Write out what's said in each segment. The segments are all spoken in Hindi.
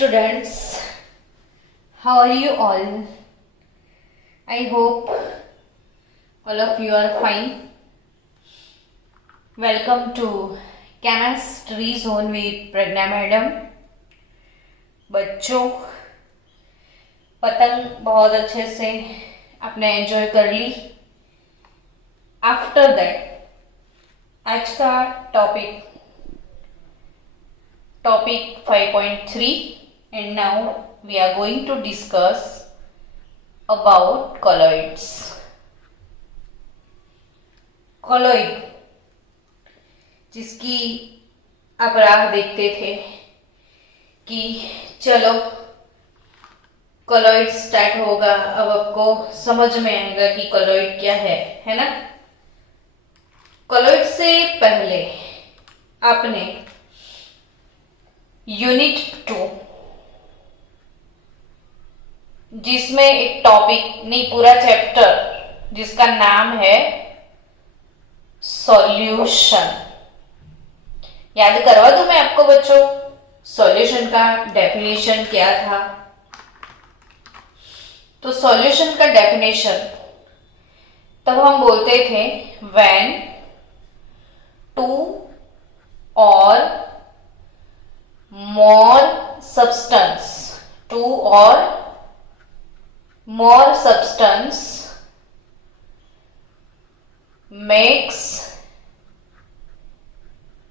students, how are you all? I hope all of you are fine. Welcome to Chemistry Zone with Pragna Madam. बच्चों, पतंग बहुत अच्छे से आपने एंजॉय कर ली. आफ्टर दैट आज का topic 5.3 and now we are going to discuss about colloids. Colloid जिसकी आप राह देखते थे कि चलो कॉलॉइड स्टार्ट होगा, अब आपको समझ में आएगा कि कॉलॉइड क्या है ना. कॉलॉइड से पहले आपने यूनिट 2 जिसमें एक टॉपिक नहीं पूरा चैप्टर जिसका नाम है सॉल्यूशन, याद करवा दूं मैं आपको बच्चों. सॉल्यूशन का डेफिनेशन क्या था? तो सॉल्यूशन का डेफिनेशन तब हम बोलते थे व्हेन 2 और more substance makes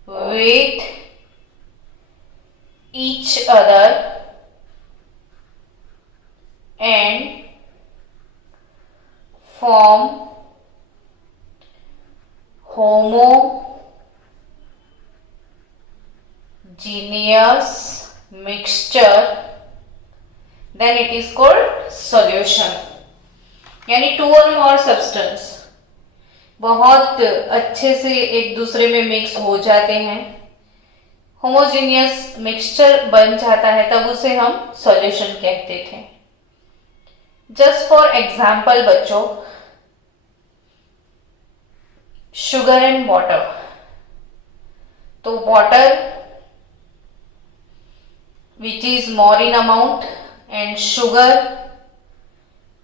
with each other and form homogeneous mixture, then it is called solution. यानी 2 और more substance बहुत अच्छे से एक दूसरे में मिक्स हो जाते हैं, होमोजीनियस मिक्सचर बन जाता है, तब उसे हम सॉल्यूशन कहते थे. जस्ट फॉर एग्जाम्पल बच्चों, शुगर एंड वाटर. तो water which is more in amount and sugar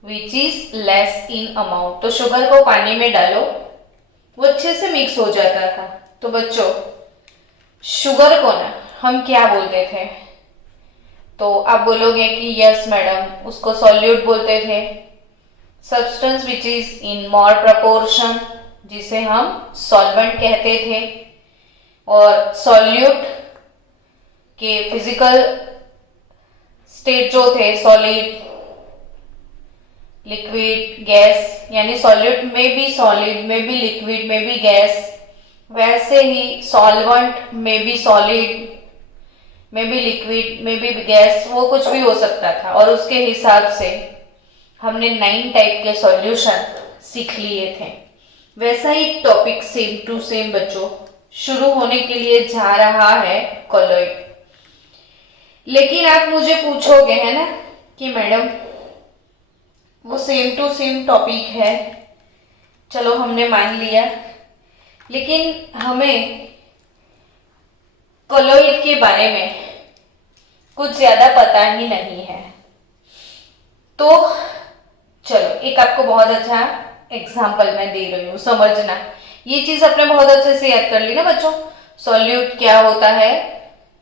which is less in amount. तो शुगर को पानी में डालो, वो अच्छे से मिक्स हो जाता था. तो बच्चों शुगर को ना हम क्या बोलते थे? तो आप बोलोगे कि यस मैडम, उसको सॉल्यूट बोलते थे. Substance which is in more proportion जिसे हम सॉल्वेंट कहते थे. और सॉल्यूट के फिजिकल स्टेट जो थे सॉलिड, लिक्विड, गैस, यानी सॉल्यूट में भी सॉलिड में भी लिक्विड में भी गैस, वैसे ही सॉल्वेंट में भी सॉलिड में भी लिक्विड में भी गैस, वो कुछ भी हो सकता था. और उसके हिसाब से हमने 9 टाइप के सॉल्यूशन सीख लिए थे. वैसा ही टॉपिक सेम टू सेम बच्चों शुरू होने के लिए जा रहा है कॉलॉइड. लेकिन आप मुझे पूछोगे है ना कि मैडम वो सेम टू सेम टॉपिक है, चलो हमने मान लिया, लेकिन हमें कॉलॉइड के बारे में कुछ ज्यादा पता ही नहीं है. तो चलो एक आपको बहुत अच्छा एग्जाम्पल मैं दे रही हूं, समझना. ये चीज आपने बहुत अच्छे से याद कर ली ना बच्चों. सॉल्यूट क्या होता है,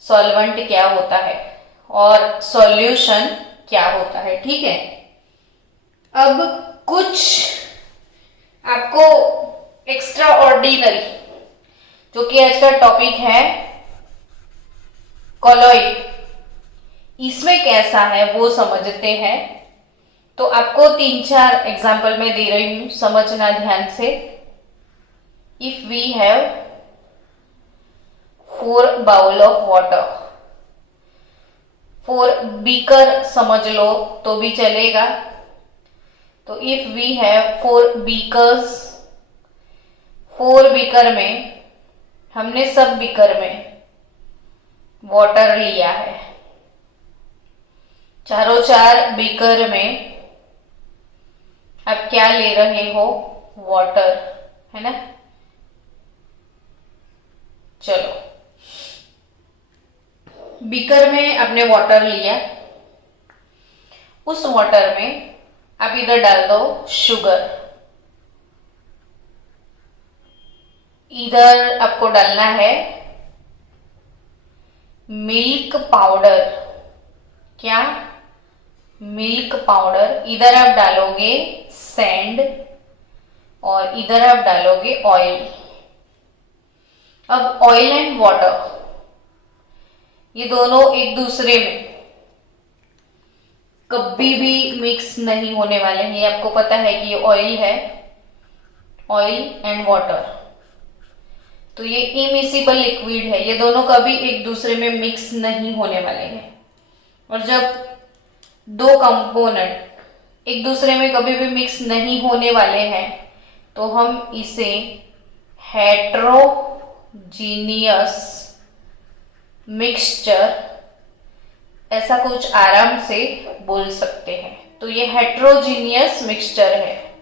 सॉल्वेंट क्या होता है और सॉल्यूशन क्या होता है. ठीक है, अब कुछ आपको एक्स्ट्रा ऑर्डिनरी जो कि आज का टॉपिक है कॉलॉइड, इसमें कैसा है वो समझते हैं. तो आपको 3-4 एग्जाम्पल मैं दे रही हूं, समझना ध्यान से. If we have 4 bowl of water, 4 beaker समझ लो तो भी चलेगा. तो if we have 4 beakers, 4 beaker में हमने सब बीकर में वाटर लिया है, चारों 4 बीकर में आप क्या ले रहे हो? वाटर, है ना. चलो बीकर में आपने वाटर लिया, उस वाटर में आप इधर डाल दो शुगर, इधर आपको डालना है मिल्क पाउडर। क्या? Milk powder. इधर आप डालोगे सैंड और इधर आप डालोगे ऑयल। अब ऑयल एंड वाटर ये दोनों एक दूसरे में कभी भी मिक्स नहीं होने वाले हैं। ये आपको पता है कि ये ऑयल है, ऑयल एंड वाटर, तो ये इमिसिबल लिक्विड है, ये दोनों कभी एक दूसरे में मिक्स नहीं होने वाले हैं। और जब दो कंपोनेंट एक दूसरे में कभी भी मिक्स नहीं होने वाले हैं तो हम इसे हेट्रोजीनियस मिक्सचर ऐसा कुछ आराम से बोल सकते हैं। तो ये हेट्रोजीनियस मिक्सचर है।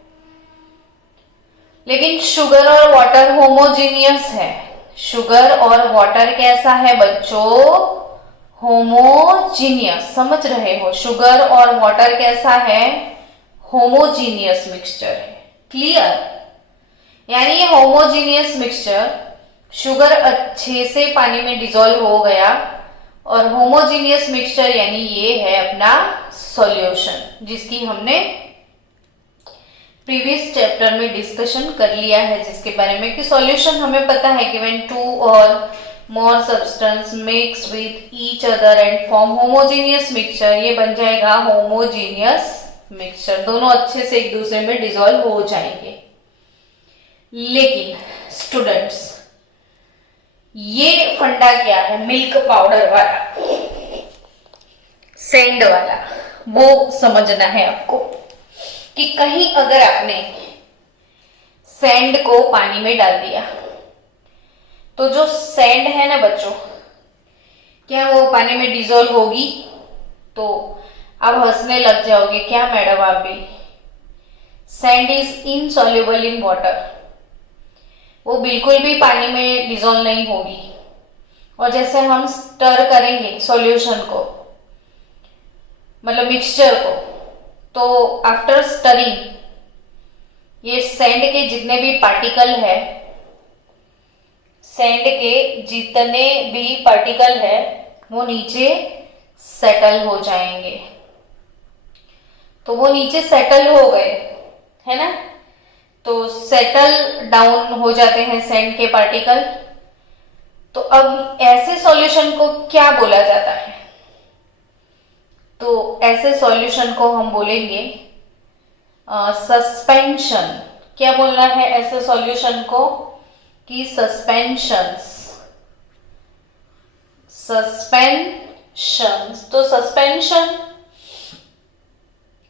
लेकिन शुगर और वाटर होमोजीनियस है। शुगर और वाटर कैसा है बच्चों? होमोजीनियस। समझ रहे हो? शुगर और वाटर कैसा है? होमोजीनियस मिक्सचर है। क्लियर? यानी ये होमोजीनियस मिक्सचर, शुगर अच्छे से पानी में डिसॉल्व हो गया, और होमोजीनियस मिक्सचर यानी ये है अपना सॉल्यूशन, जिसकी हमने प्रीवियस चैप्टर में डिस्कशन कर लिया है, जिसके बारे में कि सॉल्यूशन हमें पता है कि व्हेन टू और more substance mix with each other and form homogeneous mixture, ये बन जाएगा होमोजीनियस मिक्सचर। दोनों अच्छे से एक दूसरे में डिसॉल्व हो जाएंगे। लेकिन स्टूडेंट्स, ये फंडा क्या है मिल्क पाउडर वाला, सैंड वाला, वो समझना है आपको कि कहीं अगर आपने सैंड को पानी में डाल दिया तो जो सैंड है ना बच्चों, क्या वो पानी में डिसॉल्व होगी? तो आप हंसने लग जाओगे, क्या मैडम आप भी? Sand is insoluble in water, वो बिल्कुल भी पानी में डिसॉल्व नहीं होगी। और जैसे हम स्टर करेंगे सॉल्यूशन को, मतलब मिक्सचर को, तो आफ्टर स्टरिंग ये सैंड के जितने भी पार्टिकल है, सैंड के जितने भी पार्टिकल है वो नीचे सेटल हो जाएंगे। तो वो नीचे सेटल हो गए, है ना? तो सेटल डाउन हो जाते हैं सैंड के पार्टिकल। तो अब ऐसे सॉल्यूशन को क्या बोला जाता है? तो ऐसे सॉल्यूशन को हम बोलेंगे सस्पेंशन। क्या बोलना है ऐसे सॉल्यूशन को? कि सस्पेंशंस। सस्पेंशंस, तो सस्पेंशन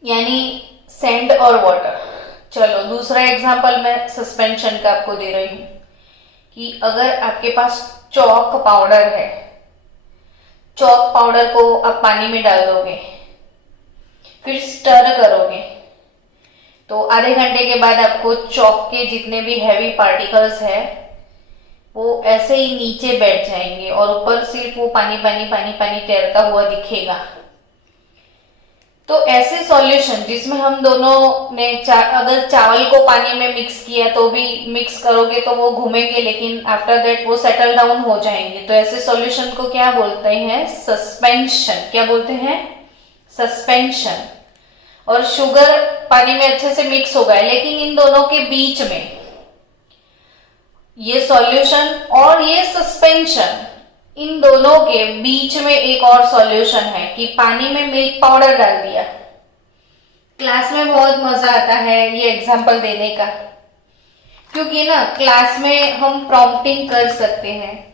यानी सैंड और वाटर। चलो दूसरा एग्जांपल मैं सस्पेंशन का आपको दे रही हूं कि अगर आपके पास चॉक पाउडर है, चॉक पाउडर को आप पानी में डाल दोगे, फिर स्टर करोगे, तो आधे घंटे के बाद आपको चॉक के जितने भी हैवी पार्टिकल्स है वो ऐसे ही नीचे बैठ जाएंगे और ऊपर सिर्फ वो पानी पानी पानी पानी तैरता हुआ दिखेगा। तो ऐसे सॉल्यूशन जिसमें हम दोनों ने अगर चावल को पानी में मिक्स किया तो भी मिक्स करोगे तो वो घूमेंगे, लेकिन आफ्टर दैट वो सेटल डाउन हो जाएंगे। तो ऐसे सॉल्यूशन को क्या बोलते हैं? सस्पेंशन। क्या बोलते हैं? सस्पेंशन। और शुगर पानी में अच्छे से मिक्स हो गया, लेकिन इन दोनों के बीच में ये सॉल्यूशन और ये सस्पेंशन, इन दोनों के बीच में एक और सॉल्यूशन है कि पानी में मिल्क पाउडर डाल दिया। क्लास में बहुत मजा आता है ये एग्जांपल देने का, क्योंकि ना क्लास में हम प्रॉम्प्टिंग कर सकते हैं,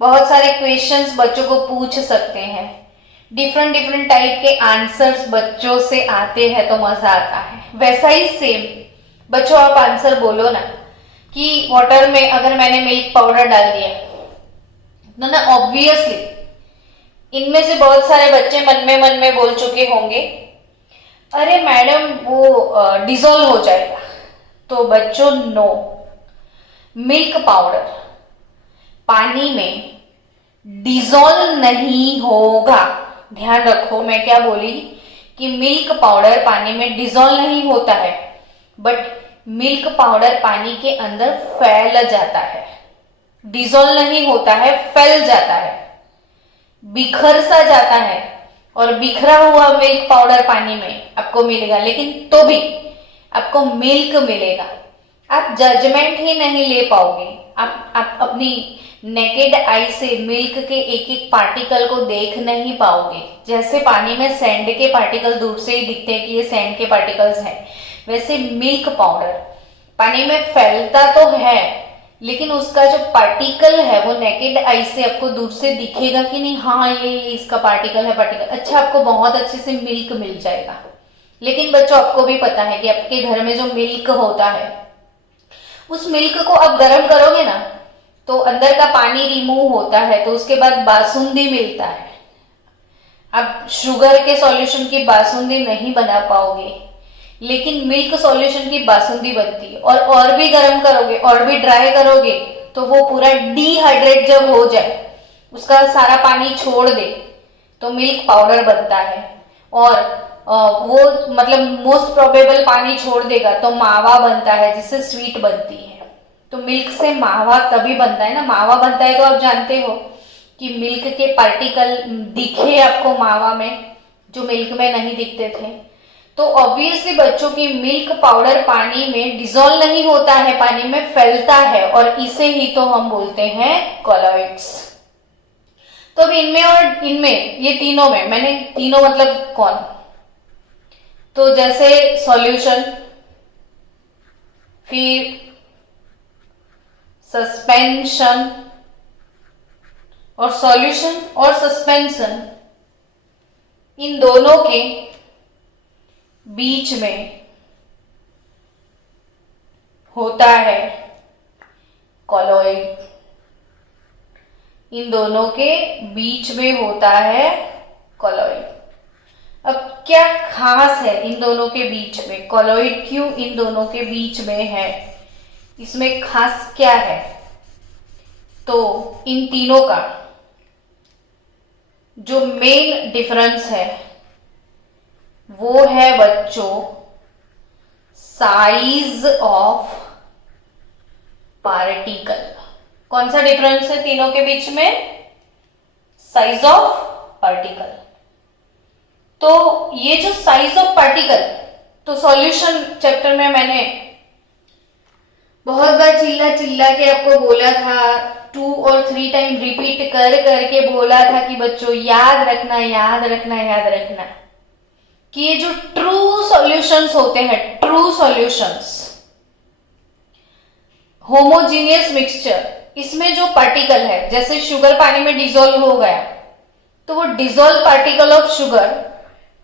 बहुत सारे क्वेश्चंस बच्चों को पूछ सकते हैं, डिफरेंट डिफरेंट टाइप के आंसर्स बच्चों से आते हैं, तो मजा आता है। वैसा ही सेम बच्चों आप आंसर बोलो ना कि वाटर में अगर मैंने मिल्क पाउडर डाल दिया, तो ना ऑब्वियसली इनमें से बहुत सारे बच्चे मन में बोल चुके होंगे अरे मैडम वो डिसॉल्व हो जाएगा। तो बच्चों नो, मिल्क पाउडर पानी में डिजोल्व नहीं होगा। ध्यान रखो मैं क्या बोली कि मिल्क पाउडर पानी में डिजोल्व नहीं होता है, बट मिल्क पाउडर पानी के अंदर फैल जाता है। डिजोल्व नहीं होता है, फैल जाता है, बिखर सा जाता है, और बिखरा हुआ मिल्क पाउडर पानी में आपको मिलेगा, लेकिन तो भी आपको मिल्क मिलेगा। आप जजमेंट ही नहीं ले पाओगे। आप अपनी नेकेड आई से मिल्क के एक एक पार्टिकल को देख नहीं पाओगे। जैसे पानी में सैंड के पार्टिकल दूर से ही दिखते हैं कि ये सैंड के पार्टिकल्स हैं, वैसे मिल्क पाउडर पानी में फैलता तो है, लेकिन उसका जो पार्टिकल है वो नेकेड आई से आपको दूर से दिखेगा कि नहीं, हाँ ये इसका पार्टिकल है, पार्टिकल। अच्छा, आपको बहुत अच्छे से मिल्क मिल जाएगा। लेकिन बच्चों, आपको भी पता है कि आपके घर में जो मिल्क होता है, उस मिल्क को आप गर्म करोगे ना तो अंदर का पानी रिमूव होता है, तो उसके बाद बासुंदी मिलता है। आप शुगर के सॉल्यूशन की बासुंदी नहीं बना पाओगे, लेकिन मिल्क सॉल्यूशन की बासुंदी बनती है। और भी गर्म करोगे और भी ड्राई करोगे तो वो पूरा डिहाइड्रेट जब हो जाए, उसका सारा पानी छोड़ दे, तो मिल्क पाउडर बनता है। और वो मतलब मोस्ट प्रोबेबल पानी छोड़ देगा तो मावा बनता है, जिससे स्वीट बनती है। तो मिल्क से मावा तभी बनता है ना। मावा बनता है तो आप जानते हो कि मिल्क के पार्टिकल दिखे आपको मावा में, जो मिल्क में नहीं दिखते थे। तो ऑब्वियसली बच्चों की मिल्क पाउडर पानी में डिजोल्व नहीं होता है, पानी में फैलता है, और इसे ही तो हम बोलते हैं कॉलॉइड्स। तो अब इनमें और इनमें, ये तीनों में, मैंने तीनों मतलब कौन, तो जैसे सॉल्यूशन, फिर सस्पेंशन, और सॉल्यूशन और सस्पेंशन, इन दोनों के बीच में होता है कॉलॉइड। इन दोनों के बीच में होता है कॉलॉइड। अब क्या खास है इन दोनों के बीच में? कॉलॉइड क्यों इन दोनों के बीच में है, इसमें खास क्या है? तो इन तीनों का जो मेन डिफरेंस है वो है बच्चों साइज ऑफ पार्टिकल। कौन सा डिफरेंस है तीनों के बीच में? Size of particle. तो ये जो साइज ऑफ पार्टिकल, तो सॉल्यूशन चैप्टर में मैंने बहुत बार चिल्ला चिल्ला के आपको बोला था, 2 और 3 टाइम रिपीट कर करके बोला था कि बच्चों याद रखना, याद रखना, याद रखना कि ये जो ट्रू सॉल्यूशंस होते हैं, ट्रू सॉल्यूशंस, होमोजीनियस मिक्सचर, इसमें जो पार्टिकल है, जैसे शुगर पानी में डिजोल्व हो गया, तो वो dissolve particle of sugar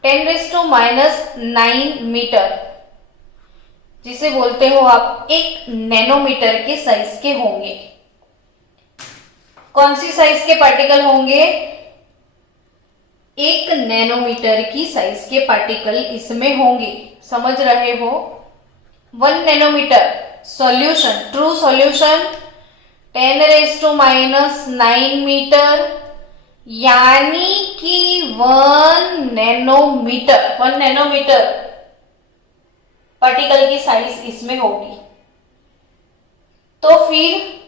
10⁻⁹ metre, जिसे बोलते हो आप 1 नैनोमीटर के साइज के होंगे। कौन सी साइज के पार्टिकल होंगे? 1 नैनोमीटर की साइज के पार्टिकल इसमें होंगे। समझ रहे हो? 1 nanometre solution, true solution 10⁻⁹ metre, यानी कि 1 नैनोमीटर, 1 नैनोमीटर पार्टिकल की साइज इसमें होगी। तो फिर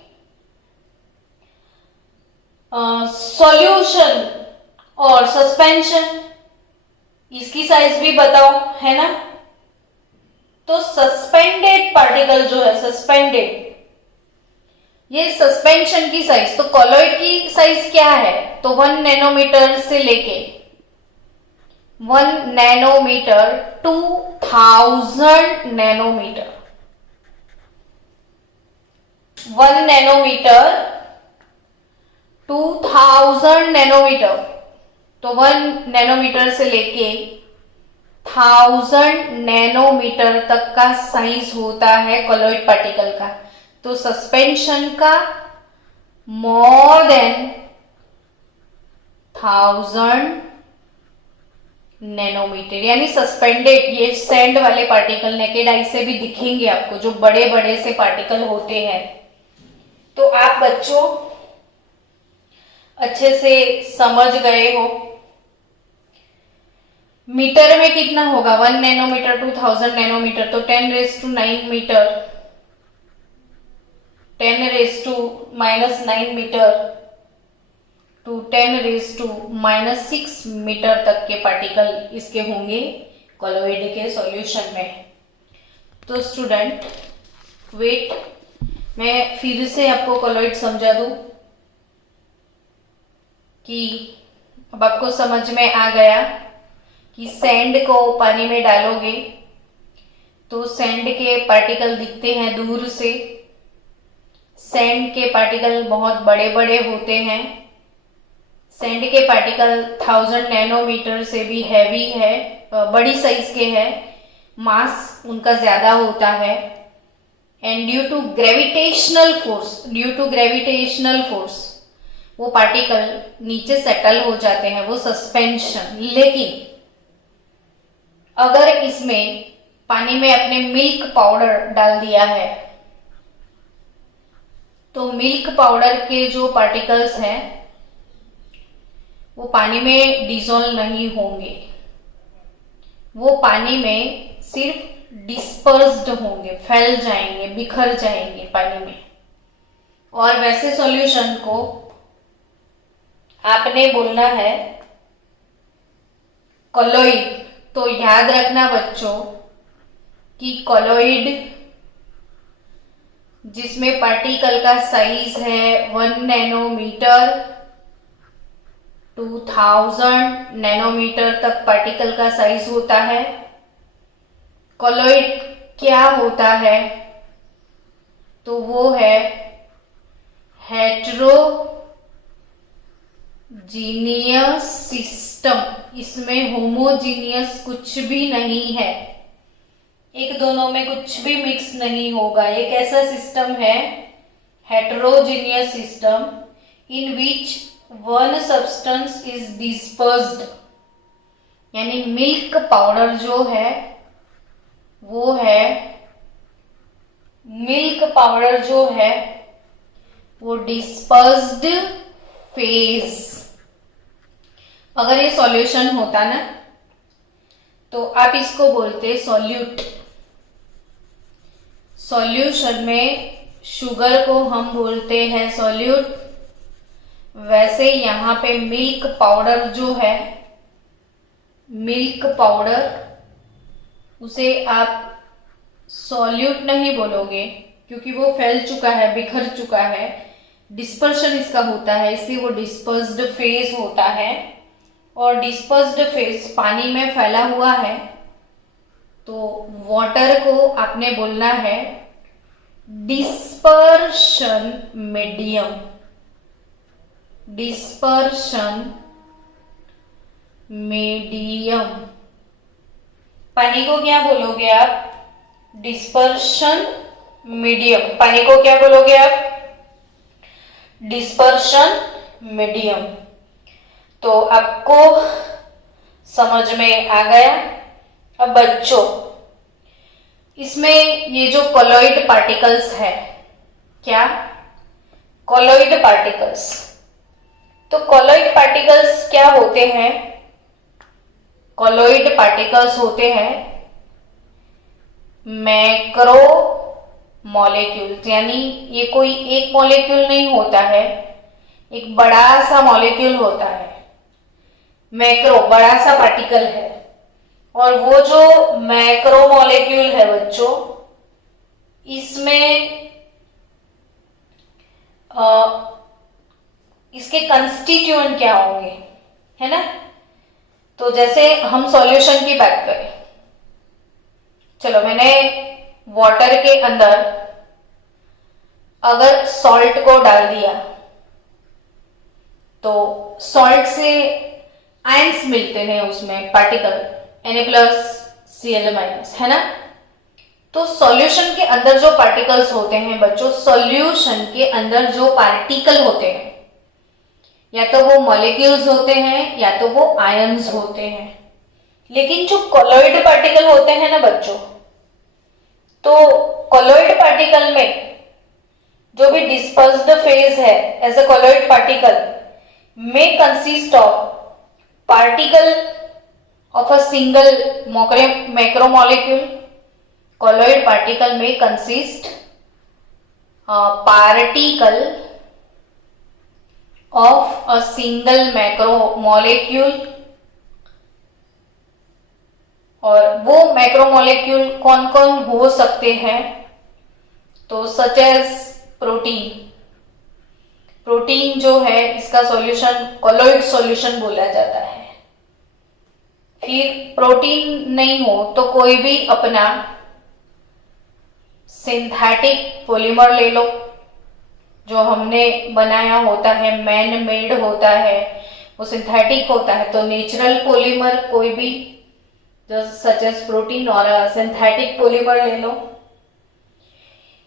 सॉल्यूशन और सस्पेंशन, इसकी साइज भी बताओ, है ना? तो सस्पेंडेड पार्टिकल जो है, सस्पेंडेड, ये सस्पेंशन की साइज, तो कॉलॉइड की साइज क्या है? तो 1 नैनोमीटर से लेके 1 नैनोमीटर 2000 नैनोमीटर, 1 नैनोमीटर 2000 नैनोमीटर, तो 1 नैनोमीटर से लेके 1000 नैनोमीटर तक का साइज होता है कॉलॉइड पार्टिकल का। तो सस्पेंशन का मोर देन 1000 नैनोमीटर, यानी सस्पेंडेड, ये सैंड वाले पार्टिकल नेकेड आई से भी दिखेंगे आपको, जो बड़े बड़े से पार्टिकल होते हैं। तो आप बच्चों अच्छे से समझ गए हो। मीटर में कितना होगा, 1 नैनोमीटर 2000 नैनोमीटर, तो 10⁻9 मीटर, 10⁻⁻9 मीटर टू 10⁻⁻6 मीटर तक के पार्टिकल इसके होंगे कॉलोइड के सॉल्यूशन में। तो स्टूडेंट वेट, मैं फिर से आपको कॉलोइड समझा दूं कि अब आपको समझ में आ गया कि सैंड को पानी में डालोगे तो सैंड के पार्टिकल दिखते हैं दूर से। सैंड के पार्टिकल बहुत बड़े बड़े होते हैं। सैंड के पार्टिकल 1000 नैनोमीटर से भी हैवी है, बड़ी साइज के हैं, मास उनका ज्यादा होता है। And due to gravitational force वो पार्टिकल नीचे सेटल हो जाते हैं, वो सस्पेंशन। लेकिन अगर इसमें पानी में अपने मिल्क पाउडर डाल दिया है तो मिल्क पाउडर के जो पार्टिकल्स हैं वो पानी में डिसॉल्व नहीं होंगे, वो पानी में सिर्फ डिस्पर्स्ड होंगे, फैल जाएंगे, बिखर जाएंगे पानी में। और वैसे सॉल्यूशन को आपने बोलना है कॉलोइड। तो याद रखना बच्चों कि कॉलोइड जिसमें पार्टिकल का साइज है 1 नैनोमीटर 2000 नैनोमीटर तक पार्टिकल का साइज होता है। कॉलोइड क्या होता है, तो वो है हेटेरोजीनियस सिस्टम। इसमें होमोजीनियस कुछ भी नहीं है, एक दोनों में कुछ भी मिक्स नहीं होगा। एक ऐसा सिस्टम है heterogeneous system in which one substance is dispersed, यानी मिल्क पाउडर जो है वो है, मिल्क पाउडर जो है वो डिस्पर्स्ड फेज। अगर ये सॉल्यूशन होता ना तो आप इसको बोलते सॉल्यूट। सॉल्यूशन में शुगर को हम बोलते हैं सॉल्यूट। वैसे यहाँ पे मिल्क पाउडर जो है, मिल्क पाउडर, उसे आप सॉल्यूट नहीं बोलोगे क्योंकि वो फैल चुका है, बिखर चुका है, डिस्पर्शन इसका होता है, इसलिए वो डिस्पर्स्ड फेज होता है। और डिस्पर्स्ड फेज पानी में फैला हुआ है तो वाटर को आपने बोलना है डिस्पर्शन मीडियम। डिस्पर्शन मीडियम, पानी को क्या बोलोगे आप, डिस्पर्शन मीडियम। पानी को क्या बोलोगे आप, डिस्पर्शन मीडियम। तो आपको समझ में आ गया। अब बच्चों इसमें ये जो कॉलोइड पार्टिकल्स है, क्या कॉलोइड पार्टिकल्स, तो कॉलोइड पार्टिकल्स क्या होते हैं, कॉलोइड पार्टिकल्स होते हैं मैक्रो मॉलिक्यूल्स, यानी ये कोई एक मॉलिक्यूल नहीं होता है, एक बड़ा सा मॉलिक्यूल होता है। मैक्रो बड़ा सा पार्टिकल है, और वो जो मैक्रो मॉलिक्यूल है बच्चों, इसमें इसके कंस्टिट्यूएंट क्या होंगे, है ना। तो जैसे हम सॉल्यूशन की बात करें, चलो मैंने वाटर के अंदर अगर सॉल्ट को डाल दिया तो सॉल्ट से आयंस मिलते हैं उसमें, पार्टिकल Na+Cl-, है ना। तो सॉल्यूशन के अंदर जो पार्टिकल्स होते हैं बच्चों, सॉल्यूशन के अंदर जो पार्टिकल होते हैं, या तो वो मॉलिक्यूल्स होते हैं या तो वो आयंस होते हैं। लेकिन जो कॉलोइड पार्टिकल होते हैं ना बच्चों, तो कॉलोइड पार्टिकल में जो भी डिस्पर्स्ड फेज है as a colloid particle, may consist of particle of a single macromolecule. Colloid particle may consist particle of a single macromolecule. और वो मैक्रोमोलेक्यूल कौन कौन हो सकते हैं? तो सच एज प्रोटीन। प्रोटीन जो है इसका सॉल्यूशन कोलोइड सॉल्यूशन बोला जाता है। फिर प्रोटीन नहीं हो तो कोई भी अपना सिंथेटिक पॉलीमर ले लो, जो हमने बनाया होता है, मैन मेड होता है, वो सिंथेटिक होता है। तो नेचुरल पॉलीमर कोई भी जो सच एज प्रोटीन और सिंथेटिक पॉलीमर ले लो।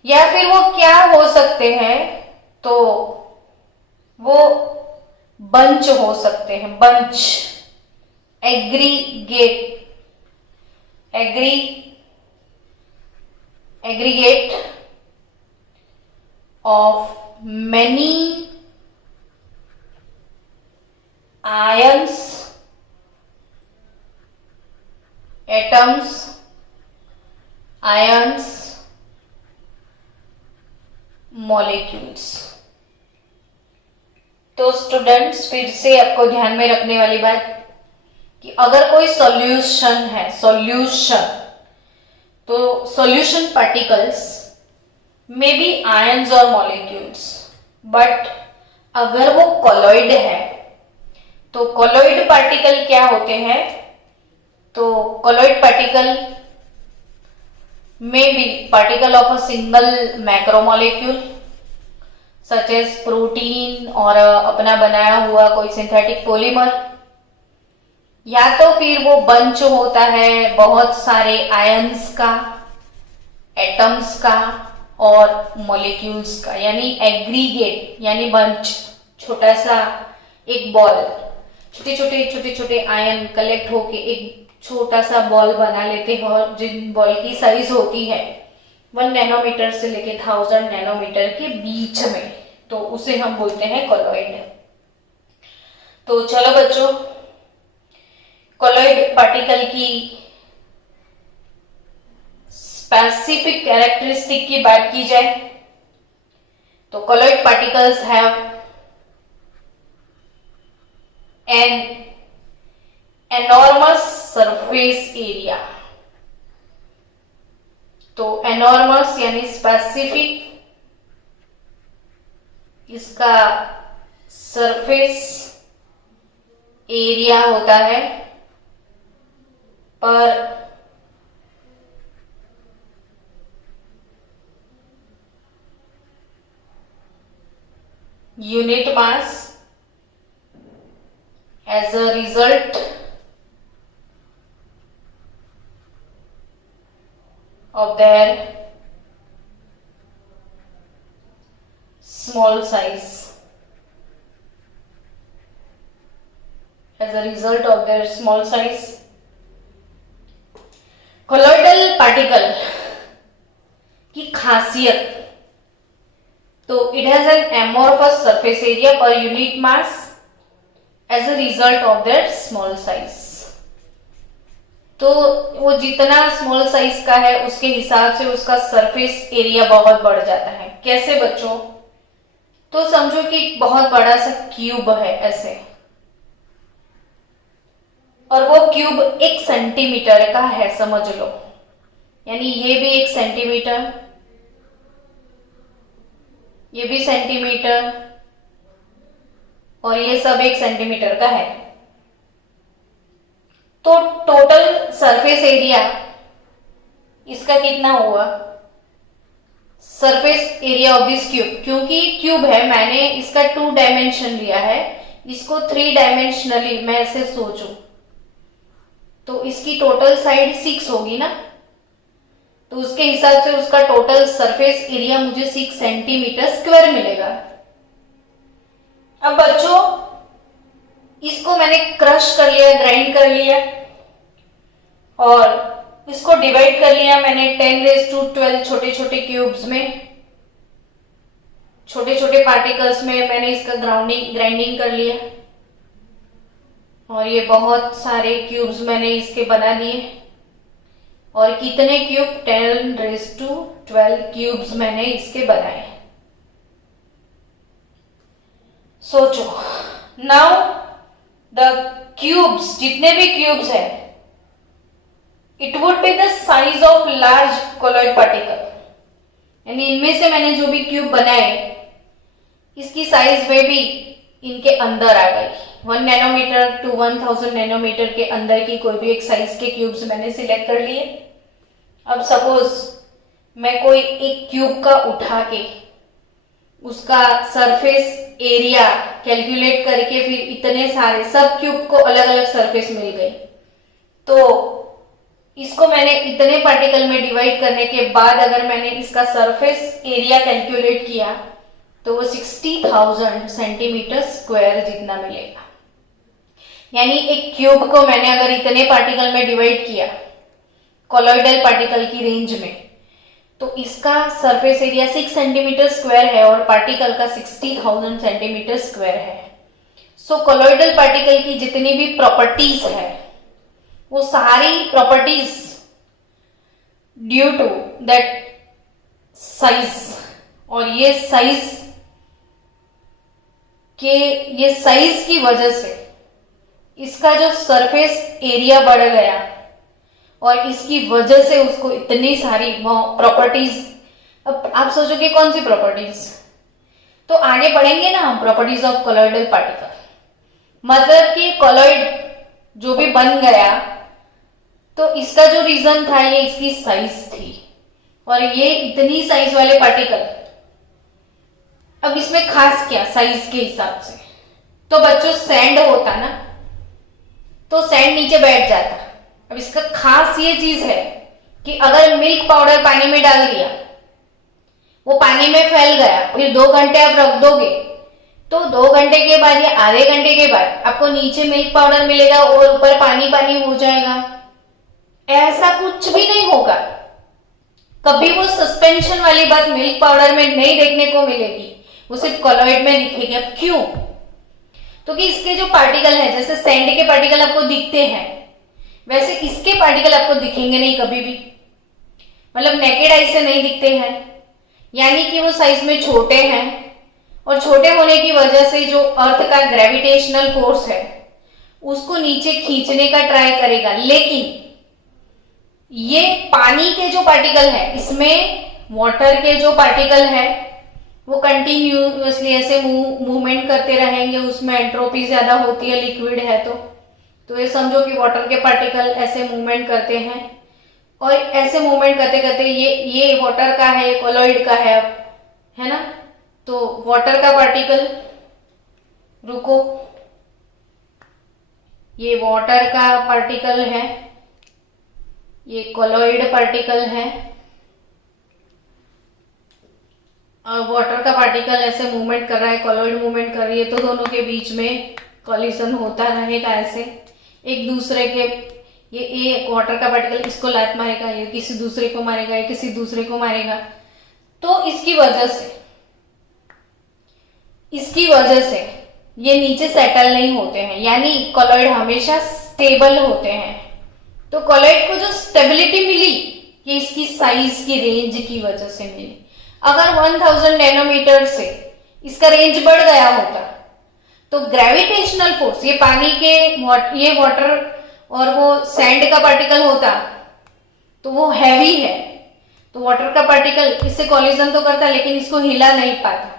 या फिर वो क्या हो सकते हैं? तो वो बंच हो सकते हैं, bunch, aggregate of many ions, atoms, molecules। तो स्टूडेंट्स फिर से आपको ध्यान में रखने वाली बात कि अगर कोई सॉल्यूशन है, तो solution particles may be ions और मॉलिक्यूल्स, बट अगर वो कोलॉइड है तो कोलॉइड पार्टिकल क्या होते हैं? तो कोलॉइड पार्टिकल में be particle of a single macromolecule such as protein और अपना बनाया हुआ कोई सिंथेटिक पॉलीमर, या तो फिर वो बंच होता है बहुत सारे आयंस का, एटम्स का और मॉलिक्यूल्स का, यानी एग्रीगेट यानी बंच, छोटा सा एक बॉल, छोटे छोटे आयन कलेक्ट होके एक छोटा सा बॉल बना लेते हैं, और जिन बॉल की साइज होती है 1 नैनोमीटर से लेके 1000 नैनोमीटर के बीच में, तो उसे हम बोलते हैं कोलॉइड। तो चलो बच्चों, कोलॉइड पार्टिकल की स्पेसिफिक कैरेक्टरिस्टिक की बात की जाए तो colloid particles have an enormous surface area. तो एनॉर्मस यानी स्पेसिफिक, इसका सरफेस एरिया होता है, per unit mass as a result of their small size, colloidal particle की खासियत, तो it has an amorphous surface area per unit mass as a result of their small size. तो वो जितना स्मॉल साइज का है उसके हिसाब से उसका सरफेस एरिया बहुत बढ़ जाता है। कैसे बच्चों? तो समझो कि बहुत बड़ा सा क्यूब है ऐसे, और वो क्यूब 1 सेंटीमीटर का है समझ लो, यानी ये भी 1 सेंटीमीटर, ये भी सेंटीमीटर, और ये सब 1 सेंटीमीटर का है। तो टोटल सरफेस एरिया इसका कितना हुआ? Surface area of this cube, क्योंकि क्यूब है, मैंने इसका 2 डायमेंशन लिया है, इसको 3 डायमेंशनली मैं ऐसे सोचूं तो इसकी टोटल साइड 6 होगी ना, तो उसके हिसाब से उसका टोटल सरफेस एरिया मुझे 6 सेंटीमीटर स्क्वायर मिलेगा। अब बच्चों, इसको मैंने क्रश कर लिया, ग्राइंड कर लिया, और इसको डिवाइड कर लिया मैंने 10⁻12 छोटे छोटे क्यूब्स में, छोटे छोटे पार्टिकल्स में मैंने इसका ग्राइंडिंग कर लिया। और ये बहुत सारे क्यूब्स मैंने इसके बना दिए। और कितने क्यूब? 10⁻12 क्यूब्स मैंने इसके बनाए। सोचो, नाउ द क्यूब्स, जितने भी क्यूब्स है, it would be the size of large colloid particle. यानी इनमें से मैंने जो भी क्यूब बनाए, इसकी साइज में भी इनके अंदर आ गई। 1 नैनोमीटर टू 1000 नैनोमीटर के अंदर की कोई भी एक साइज के क्यूब्स मैंने सिलेक्ट कर लिए। अब सपोज मैं कोई एक क्यूब का उठा के उसका सरफेस एरिया कैलकुलेट करके फिर इतने सारे सब क्यूब को अलग अलग सरफेस मिल गई, तो इसको मैंने इतने पार्टिकल में डिवाइड करने के बाद अगर मैंने इसका सरफेस एरिया कैलकुलेट किया तो वो 60,000 सेंटीमीटर स्क्वायर जितना मिलेगा। यानी एक क्यूब को मैंने अगर इतने पार्टिकल में डिवाइड किया कोलॉइडल पार्टिकल की रेंज में, तो इसका सरफेस एरिया 6 सेंटीमीटर स्क्वायर है और पार्टिकल का 60,000 सेंटीमीटर स्क्वायर है। सो कोलॉइडल पार्टिकल की जितनी भी प्रॉपर्टीज है, वो सारी properties due to that size, और ये साइज की वजह से इसका जो सरफेस एरिया बढ़ गया और इसकी वजह से उसको इतनी सारी प्रॉपर्टीज। अब आप सोचोगे कौन सी प्रॉपर्टीज? तो आगे पढ़ेंगे ना हम प्रॉपर्टीज ऑफ कोलॉइडल पार्टिकल। मतलब कि कोलॉइड जो भी बन गया, तो इसका जो रीजन था ये इसकी साइज थी, और ये इतनी साइज वाले पार्टिकल। अब इसमें खास क्या साइज के हिसाब से? तो बच्चों सैंड होता ना, तो सैंड नीचे बैठ जाता। अब इसका खास ये चीज है कि अगर मिल्क पाउडर पानी में डाल दिया, वो पानी में फैल गया, फिर 2 घंटे आप रख दोगे, तो 2 घंटे के बाद या आधे घंटे के बाद आपको नीचे मिल्क पाउडर मिलेगा और ऊपर पानी पानी हो जाएगा। ऐसा कुछ भी नहीं होगा। कभी वो सस्पेंशन वाली बात मिल्क पाउडर में नहीं देखने को मिलेगी, वो सिर्फ कोलॉइड में दिखेगी। अब क्यों? तो कि इसके जो पार्टिकल है, जैसे सैंड के पार्टिकल आपको दिखते हैं, वैसे इसके पार्टिकल आपको दिखेंगे नहीं कभी भी, मतलब नेकेड आई से नहीं दिखते हैं। यानी कि वो साइज में छोटे हैं, और छोटे होने की वजह से जो अर्थ का ग्रेविटेशनल फोर्स है उसको नीचे खींचने का ट्राई करेगा। लेकिन ये पानी के जो पार्टिकल है, इसमें वाटर के जो पार्टिकल है वो कंटिन्यूअसली ऐसे मूवमेंट करते रहेंगे। उसमें एंट्रोपी ज्यादा होती है, लिक्विड है तो ये समझो कि वाटर के पार्टिकल ऐसे मूवमेंट करते हैं, और ऐसे मूवमेंट करते करते ये वाटर का है, कोलॉइड का है ना। तो वाटर का पार्टिकल, रुको, ये वाटर का पार्टिकल है, ये कोलॉइड पार्टिकल है, और वाटर का पार्टिकल ऐसे मूवमेंट कर रहा है, कोलॉइड मूवमेंट कर रही है, तो दोनों के बीच में कॉलिजन होता रहेगा ऐसे एक दूसरे के। ये वाटर का पार्टिकल इसको लात मारेगा, ये किसी दूसरे को मारेगा, ये किसी दूसरे को मारेगा। तो इसकी वजह से ये नीचे सेटल नहीं होते हैं, यानी कोलॉइड हमेशा स्टेबल होते हैं। तो कोलॉइड को जो स्टेबिलिटी मिली ये इसकी साइज की रेंज की वजह से मिली। अगर 1000 नैनोमीटर से इसका रेंज बढ़ गया होता तो ग्रेविटेशनल फोर्स, ये पानी के ये वाटर और वो सैंड का पार्टिकल होता तो वो हैवी है, तो वाटर का पार्टिकल इससे कॉलिजन तो करता लेकिन इसको हिला नहीं पाता।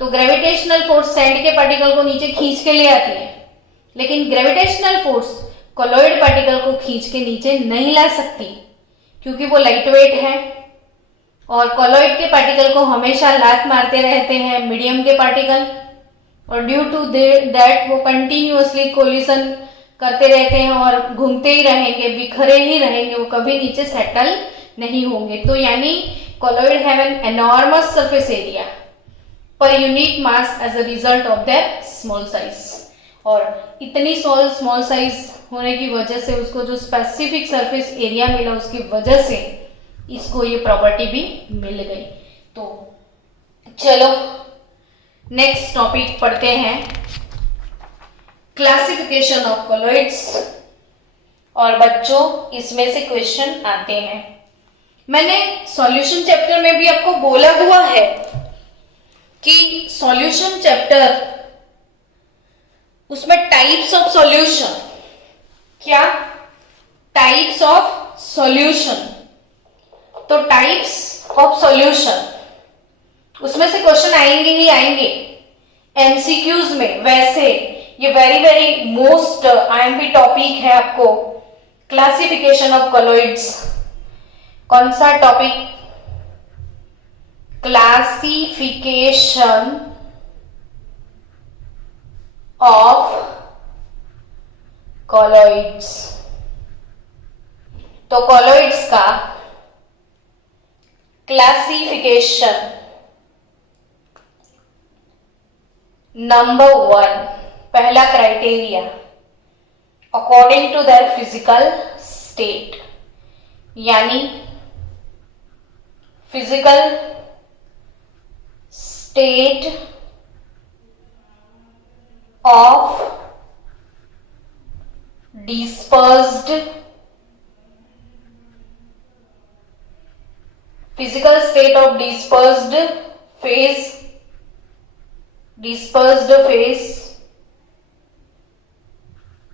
तो ग्रेविटेशनल फोर्स सैंड के पार्टिकल को नीचे खींच के ले आती है, लेकिन ग्रेविटेशनल फोर्स कोलॉइड पार्टिकल को खींच के नीचे नहीं ला सकती, क्योंकि वो लाइट वेट है। और कोलॉइड के पार्टिकल को हमेशा लात मारते रहते हैं मीडियम के पार्टिकल, और ड्यू टू दैट वो कंटिन्यूअसली कोलिजन करते रहते हैं और घूमते ही रहेंगे, बिखरे ही रहेंगे, वो कभी नीचे सेटल नहीं होंगे। तो यानी colloid have an enormous surface area per unit mass as a result of their small size. और इतनी स्मॉल साइज होने की वजह से उसको जो स्पेसिफिक सरफेस एरिया मिला, उसकी वजह से इसको ये प्रॉपर्टी भी मिल गई। तो चलो नेक्स्ट टॉपिक पढ़ते हैं। Classification of colloids. और बच्चों इसमें से क्वेश्चन आते हैं। मैंने सॉल्यूशन चैप्टर में भी आपको बोला हुआ है कि सॉल्यूशन चैप्टर, उसमें टाइप्स ऑफ सॉल्यूशन, क्या टाइप्स ऑफ सॉल्यूशन, तो टाइप्स ऑफ सॉल्यूशन उसमें से क्वेश्चन आएंगे ही आएंगे एमसीक्यूज में। वैसे ये very very most IMP topic है आपको, क्लासिफिकेशन ऑफ कॉलॉइड्स। कौन सा टॉपिक? Classification of colloids. तो कॉलॉइड्स का क्लासिफिकेशन नंबर 1, पहला criteria according to their physical state, यानी physical state of dispersed, physical state of dispersed phase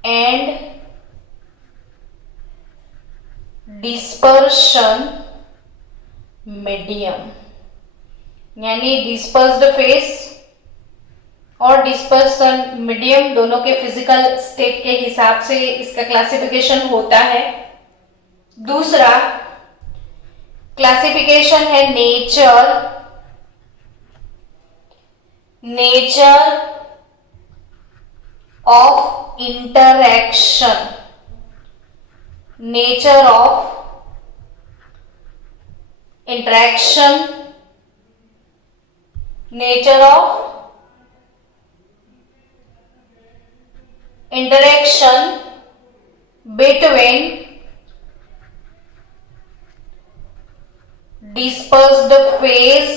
and dispersion medium, यानी डिस्पर्स्ड फेस और डिस्पर्सन मीडियम दोनों के फिजिकल स्टेट के हिसाब से इसका क्लासिफिकेशन होता है। दूसरा क्लासिफिकेशन है nature of interaction, nature of interaction, nature of interaction between dispersed phase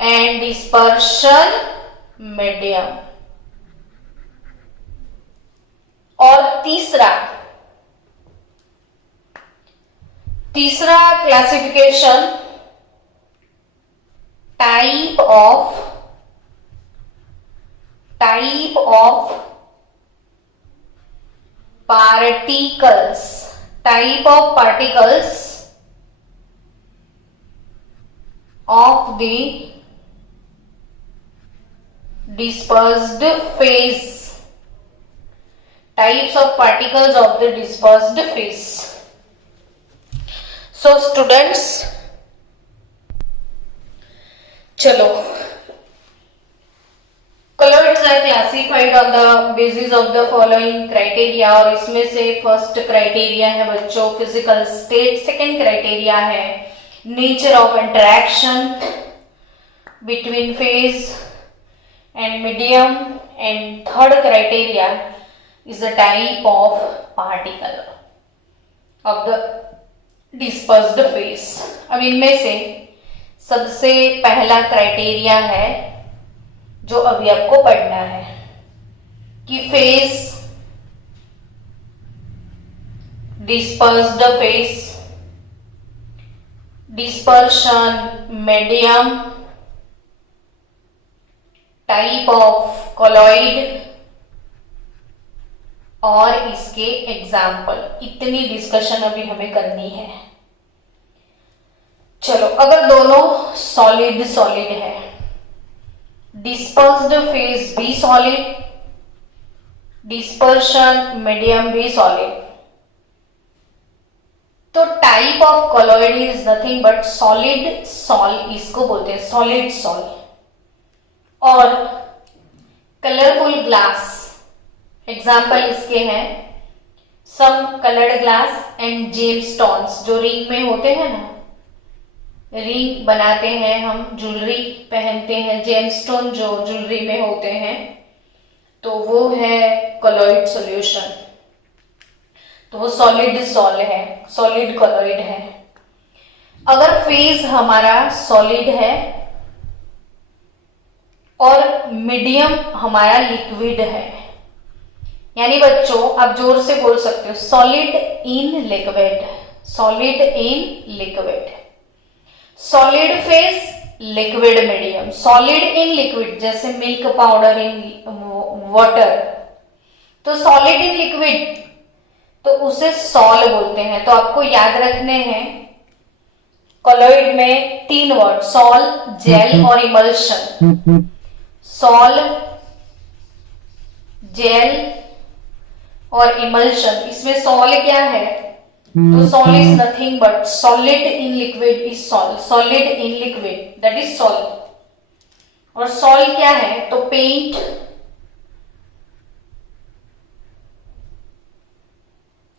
and dispersion medium। और तीसरा classification type of particles of the dispersed phase, types of particles of the dispersed phase। So students, चलो, colloids are classified on the basis of the following criteria, और इसमें से फर्स्ट क्राइटेरिया है बच्चों फिजिकल स्टेट, सेकेंड क्राइटेरिया है nature of interaction between phase and medium, and third criteria is the type of particle of the dispersed phase। अब इनमें से सबसे पहला क्राइटेरिया है जो अभी आपको पढ़ना है कि phase, dispersed phase, dispersion medium, type of colloid और इसके एग्जाम्पल, इतनी डिस्कशन अभी हमें करनी है। चलो, अगर दोनों सॉलिड है, डिस्पर्स्ड फेज भी सॉलिड, डिस्पर्शन मीडियम भी सॉलिड, तो type of colloid is nothing but solid sol, इसको बोलते हैं सॉलिड सॉल। और कलरफुल ग्लास, एग्जाम्पल इसके हैं some coloured glass and gemstones, जो रिंग में होते हैं ना, रिंग बनाते हैं हम, ज्वेलरी पहनते हैं, जेमस्टोन जो ज्वेलरी में होते हैं, तो वो है कॉलॉइड सॉल्यूशन, तो वो सॉलिड सॉल है, सॉलिड कॉलॉइड है। अगर फेज हमारा सॉलिड है और मीडियम हमारा लिक्विड है। यानी बच्चों आप जोर से बोल सकते हो, solid in liquid, solid in liquid, solid phase liquid medium, solid in liquid जैसे मिल्क पाउडर इन वाटर, तो सॉलिड इन लिक्विड तो उसे सॉल बोलते हैं। तो आपको याद रखने हैं कॉलॉइड में 3 वर्ड, सॉल, जेल और इमल्शन। सॉल, जेल और इमल्शन, इसमें सॉल क्या है? तो sol is nothing but solid in liquid is sol, solid in liquid that is sol. और सॉल क्या है? तो paint,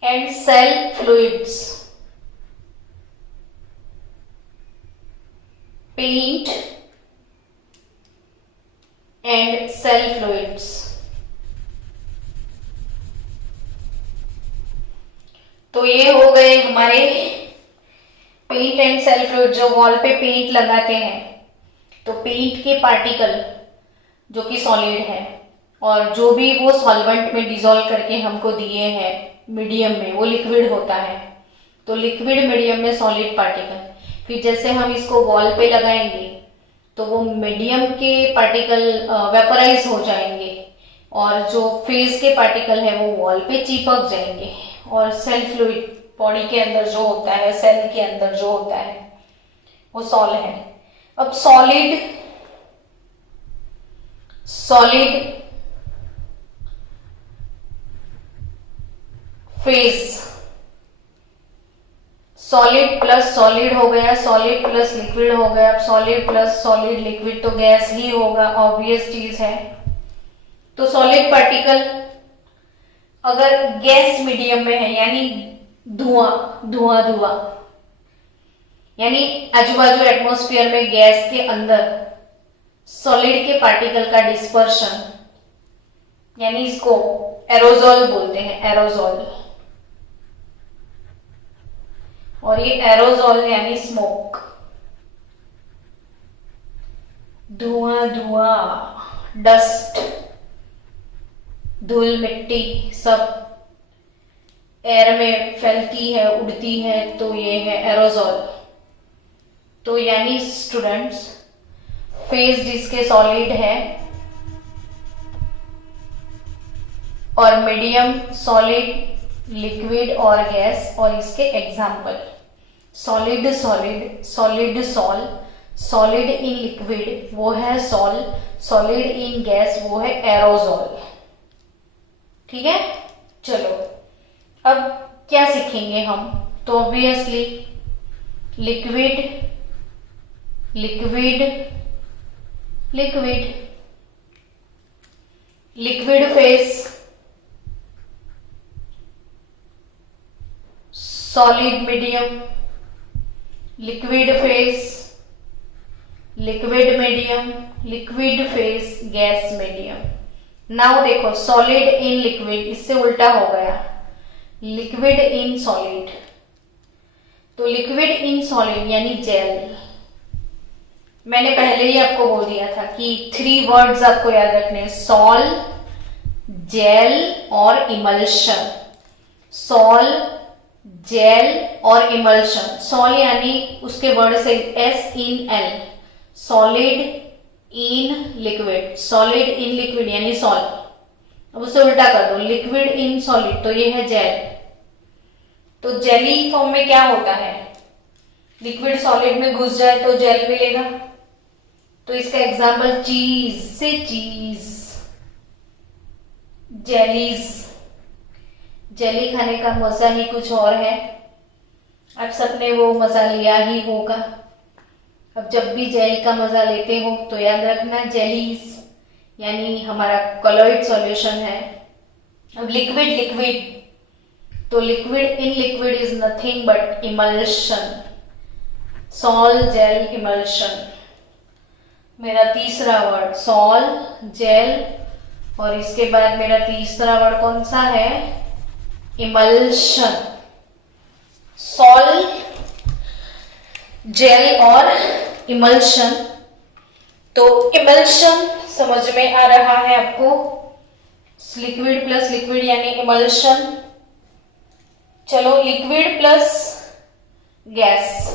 and cell fluids, paint and cell fluids. तो ये हो गए हमारे पेंट एंड सेल फ्लूइड। जो वॉल पे पेंट लगाते हैं तो पेंट के पार्टिकल जो कि सॉलिड है और जो भी वो सॉल्वेंट में डिसॉल्व करके हमको दिए हैं मीडियम में, वो लिक्विड होता है। तो लिक्विड मीडियम में सॉलिड पार्टिकल, फिर जैसे हम इसको वॉल पे लगाएंगे तो वो मीडियम के पार्टिकल वेपराइज हो जाएंगे और जो फेज के पार्टिकल है वो वॉल पे चिपक जाएंगे। और सेल फ्लूइड बॉडी के अंदर जो होता है, सेल के अंदर जो होता है वो सॉल है। अब solid, solid phase, solid plus solid हो गया, सॉलिड प्लस लिक्विड हो गया। अब सॉलिड प्लस सॉलिड लिक्विड तो गैस ही होगा, ऑब्वियस चीज है। तो सॉलिड पार्टिकल अगर गैस मीडियम में है यानी धुआं धुआं धुआं, यानी आजू बाजू एटमॉस्फेयर में गैस के अंदर सॉलिड के पार्टिकल का डिस्पर्शन, यानी इसको एरोजोल बोलते हैं, एरोजोल। और ये एरोजोल यानी स्मोक, धुआं धुआं, डस्ट, धूल मिट्टी सब एयर में फैलती है, उड़ती है, तो ये है एरोजोल। तो यानी स्टूडेंट्स फेज जिसके सॉलिड है और मीडियम सॉलिड, लिक्विड और गैस, और इसके example solid solid, solid sol, solid in liquid वो है सॉल, सॉलिड इन गैस वो है एरोजोल। ठीक है, चलो अब क्या सीखेंगे हम? तो obviously liquid, liquid, liquid, liquid phase, solid medium, liquid phase, liquid medium, liquid phase, gas medium. Now देखो सॉलिड इन लिक्विड, इससे उल्टा हो गया, लिक्विड इन सॉलिड। तो लिक्विड इन सॉलिड यानी जेल। मैंने पहले ही आपको बोल दिया था कि 3 वर्ड्स आपको याद रखने हैं, सॉल, जेल और इमल्शन। सॉल, जेल और इमल्शन। सॉल यानी उसके वर्ड से S in L, solid in liquid, solid in liquid यानी सॉल। अब उसे उल्टा कर दो, लिक्विड इन सॉलिड, तो ये है जेल। तो जेली फॉर्म में क्या होता है? लिक्विड सॉलिड में घुस जाए तो जेल मिलेगा। तो इसका एग्जांपल चीज से चीज, जेलीज। जेली खाने का मजा ही कुछ और है, आप सबने वो मजा लिया ही होगा। अब जब भी जेल का मजा लेते हो तो याद रखना जेलीज यानी हमारा कॉलॉइड सॉल्यूशन है। अब लिक्विड, लिक्विड तो liquid in liquid is nothing but emulsion, sol, gel, emulsion. मेरा तीसरा वर्ड सॉल, जेल, और इसके बाद मेरा तीसरा वर्ड कौन सा है? इमल्शन। सॉल, जेल और इमल्शन। तो इमल्शन समझ में आ रहा है आपको? लिक्विड प्लस लिक्विड यानी इमल्शन। चलो लिक्विड प्लस गैस,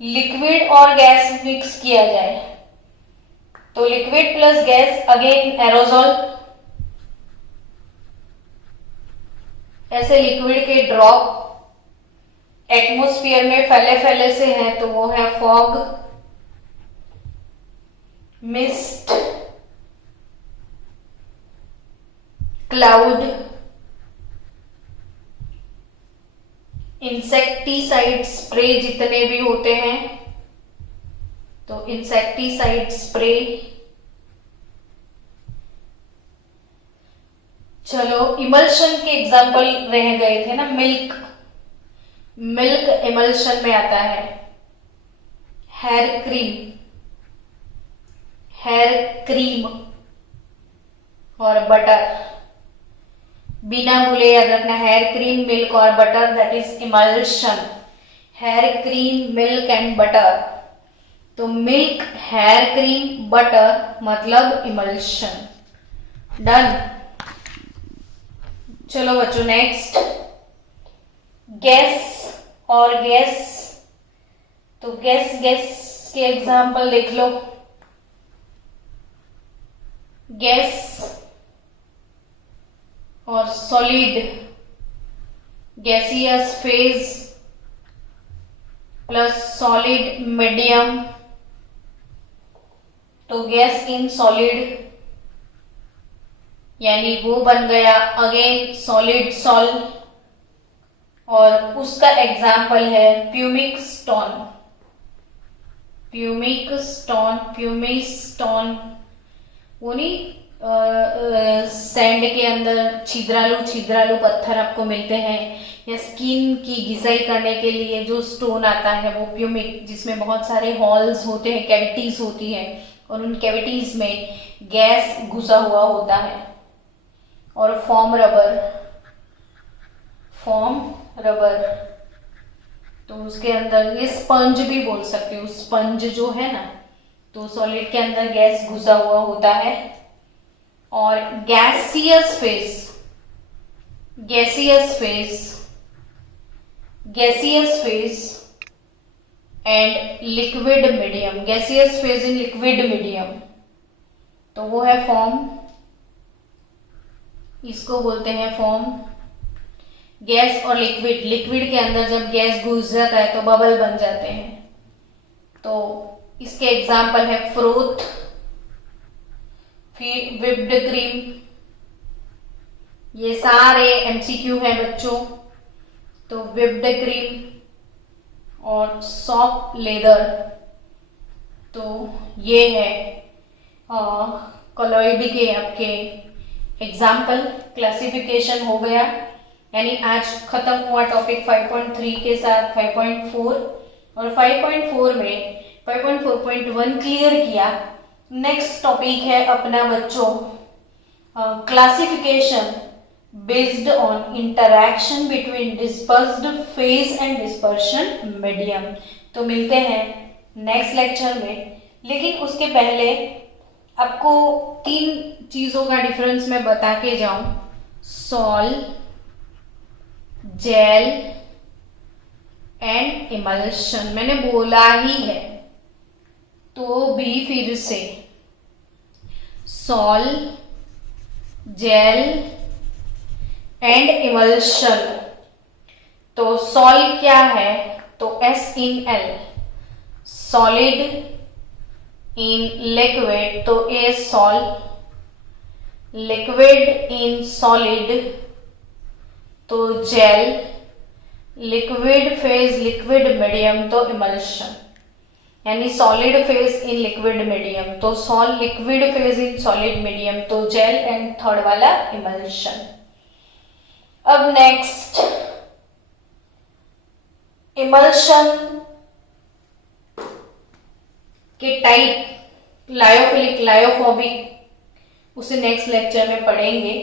लिक्विड और गैस मिक्स किया जाए तो liquid plus gas again aerosol. ऐसे लिक्विड के ड्रॉप एटमॉस्फेयर में फैले फैले से है तो वो है fog, mist, cloud, insecticide spray जितने भी होते हैं तो इंसेक्टिसाइड स्प्रे। चलो इमल्शन के एग्जाम्पल रह गए थे ना, मिल्क, मिल्क इमल्शन में आता है। हेयर क्रीम, हेयर क्रीम और बटर, बिना भूले याद रखना, हेयर क्रीम, मिल्क और butter, that is emulsion. Hair cream, milk and butter, तो मिल्क, हेयर क्रीम, बटर मतलब इमल्शन। डन। चलो बच्चों नेक्स्ट, गैस और गैस। तो गैस, गैस के एग्जाम्पल देख लो। गैस और solid, gaseous phase plus solid medium, तो गैस इन सॉलिड यानी वो बन गया अगेन सॉलिड सॉल। और उसका एग्जाम्पल है प्यूमिक स्टोन, प्यूमिक स्टोन, प्यूमिस्टोन, वो नहीं सैंड के अंदर छिद्रालू छिद्रालू पत्थर आपको मिलते हैं, या स्किन की घिसाई करने के लिए जो स्टोन आता है वो प्यूमिक, जिसमें बहुत सारे हॉल्स होते हैं, कैविटीज होती है और उन कैविटीज में गैस घुसा हुआ होता है। और फॉर्म रबर, फॉर्म रबर, तो उसके अंदर ये स्पंज भी बोल सकते हो, स्पंज जो है ना, तो सॉलिड के अंदर गैस घुसा हुआ होता है। और gaseous face, gaseous face, gaseous face and liquid medium, gaseous phase in liquid medium, तो वो है फॉर्म, इसको बोलते हैं फॉर्म। गैस और लिक्विड, लिक्विड के अंदर जब गैस घुस जाता है तो बबल बन जाते हैं, तो इसके एग्जाम्पल है फ्रोथ, फिर विप्ड क्रीम। ये सारे एमसीक्यू हैं बच्चों, तो विप्ड क्रीम और सॉफ्ट लेदर, तो ये है कॉलॉइड के आपके एग्जाम्पल। क्लासिफिकेशन हो गया, यानी आज खत्म हुआ टॉपिक 5.3 के साथ 5.4, और 5.4 में 5.4.1 क्लियर किया। नेक्स्ट टॉपिक है अपना बच्चों classification based on interaction between dispersed phase and dispersion medium. तो मिलते हैं नेक्स्ट लेक्चर में, लेकिन उसके पहले आपको 3 चीजों का डिफरेंस मैं बता के जाऊं। सॉल, जेल एंड इमल्शन, मैंने बोला ही है तो भी फिर से, सॉल, जेल एंड इमल्शन। तो सॉल क्या है, तो SnL, सॉलिड इन लिक्विड, तो A sol, liquid in solid तो gel, liquid phase liquid medium तो इमल्शन, यानी solid phase in liquid medium तो sol, liquid phase in solid medium तो जेल, एंड थर्ड वाला इमल्शन। अब नेक्स्ट इमल्शन के टाइप, लायोफिलिक, लायोफोबिक, उसे नेक्स्ट लेक्चर में पढ़ेंगे।